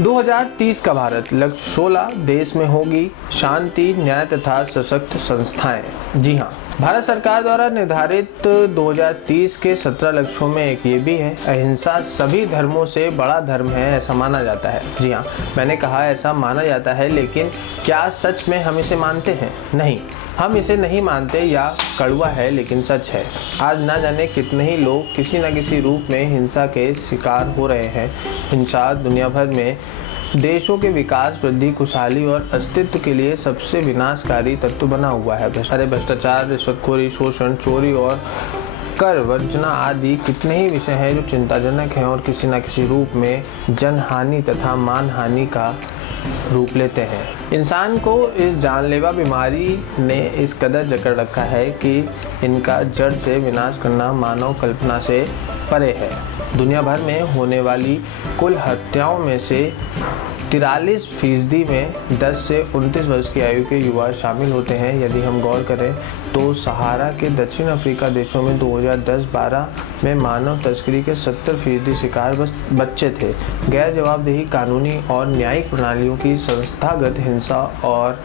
2030 का भारत लक्ष्य 16 देश में होगी शांति, न्याय तथा सशक्त संस्थाएं। जी हाँ, भारत सरकार द्वारा निर्धारित 2030 के 17 लक्ष्यों में एक ये भी है, अहिंसा सभी धर्मों से बड़ा धर्म है, ऐसा माना जाता है। जी हाँ, मैंने कहा ऐसा माना जाता है, लेकिन क्या सच में हम इसे मानते हैं? नहीं, हम इसे नहीं मानते। या कड़वा है लेकिन सच है। आज ना जाने कितने ही लोग किसी न किसी रूप में हिंसा के शिकार हो रहे हैं। हिंसा दुनिया भर में देशों के विकास, वृद्धि, खुशहाली और अस्तित्व के लिए सबसे विनाशकारी तत्व बना हुआ है। भ्रष्टाचार, रिश्वतखोरी, शोषण, चोरी और कर वंचना आदि कितने ही विषय हैं जो चिंताजनक हैं और किसी न किसी रूप में जनहानि तथा मानहानि का रूप लेते हैं। इंसान को इस जानलेवा बीमारी ने इस कदर जकड़ रखा है कि इनका जड़ से विनाश करना मानव कल्पना से परे है। दुनिया भर में होने वाली कुल हत्याओं में से 43% में 10 से 29 वर्ष की आयु के युवा शामिल होते हैं। यदि हम गौर करें तो सहारा के दक्षिण अफ्रीका देशों में 2010-12 में मानव तस्करी के 70% शिकार बच्चे थे। गैर जवाबदेही कानूनी और न्यायिक प्रणालियों की संस्थागत हिंसा और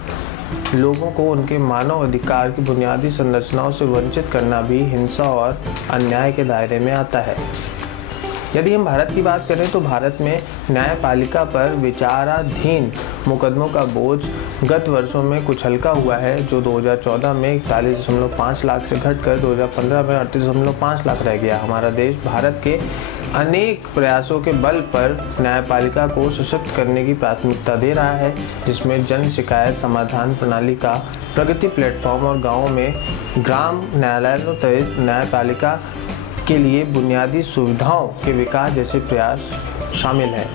लोगों को उनके मानव अधिकार की बुनियादी संरचनाओं से वंचित करना भी हिंसा और अन्याय के दायरे में आता है। यदि हम भारत की बात करें तो भारत में न्यायपालिका पर विचाराधीन मुकदमों का बोझ गत वर्षों में कुछ हल्का हुआ है, जो 2014 में 41.5 लाख से घटकर 2015 में 38.5 लाख रह गया। हमारा देश भारत के अनेक प्रयासों के बल पर न्यायपालिका को सशक्त करने की प्राथमिकता दे रहा है, जिसमें जन शिकायत समाधान प्रणाली का प्रगति प्लेटफॉर्म और गाँवों में ग्राम न्यायालयों तक न्यायपालिका के लिए बुनियादी सुविधाओं के विकास जैसे प्रयास शामिल हैं।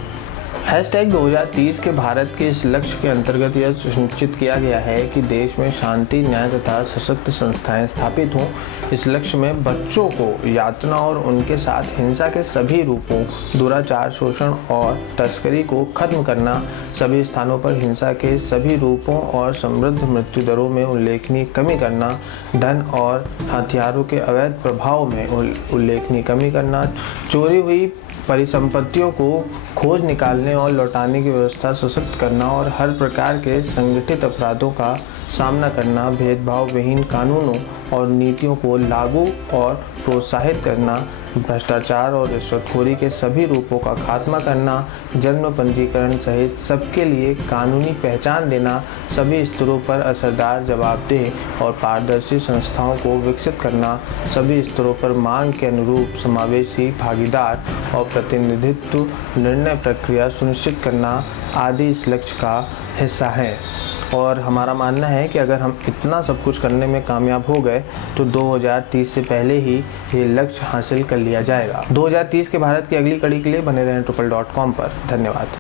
#2030 के भारत के इस लक्ष्य के अंतर्गत यह सुनिश्चित किया गया है कि देश में शांति, न्याय तथा सशक्त संस्थाएं स्थापित हों। इस लक्ष्य में बच्चों को यातना और उनके साथ हिंसा के सभी रूपों, दुराचार, शोषण और तस्करी को खत्म करना, सभी स्थानों पर हिंसा के सभी रूपों और समृद्ध मृत्यु दरों में उल्लेखनीय कमी करना, धन और हथियारों के अवैध प्रभाव में उल्लेखनीय कमी करना, चोरी हुई परिसंपत्तियों को खोज निकालने और लौटाने की व्यवस्था सशक्त करना और हर प्रकार के संगठित अपराधों का सामना करना, भेदभाव विहीन कानूनों और नीतियों को लागू और प्रोत्साहित करना, भ्रष्टाचार और रिश्वतखोरी के सभी रूपों का खात्मा करना, जन्म पंजीकरण सहित सबके लिए कानूनी पहचान देना, सभी स्तरों पर असरदार, जवाबदेह और पारदर्शी संस्थाओं को विकसित करना, सभी स्तरों पर मांग के अनुरूप समावेशी, भागीदार और प्रतिनिधित्व निर्णय प्रक्रिया सुनिश्चित करना आदि इस लक्ष्य का हिस्सा है। और हमारा मानना है कि अगर हम इतना सब कुछ करने में कामयाब हो गए तो 2030 से पहले ही ये लक्ष्य हासिल कर लिया जाएगा। 2030 के भारत की अगली कड़ी के लिए बने रहें TRIPL.com पर। धन्यवाद।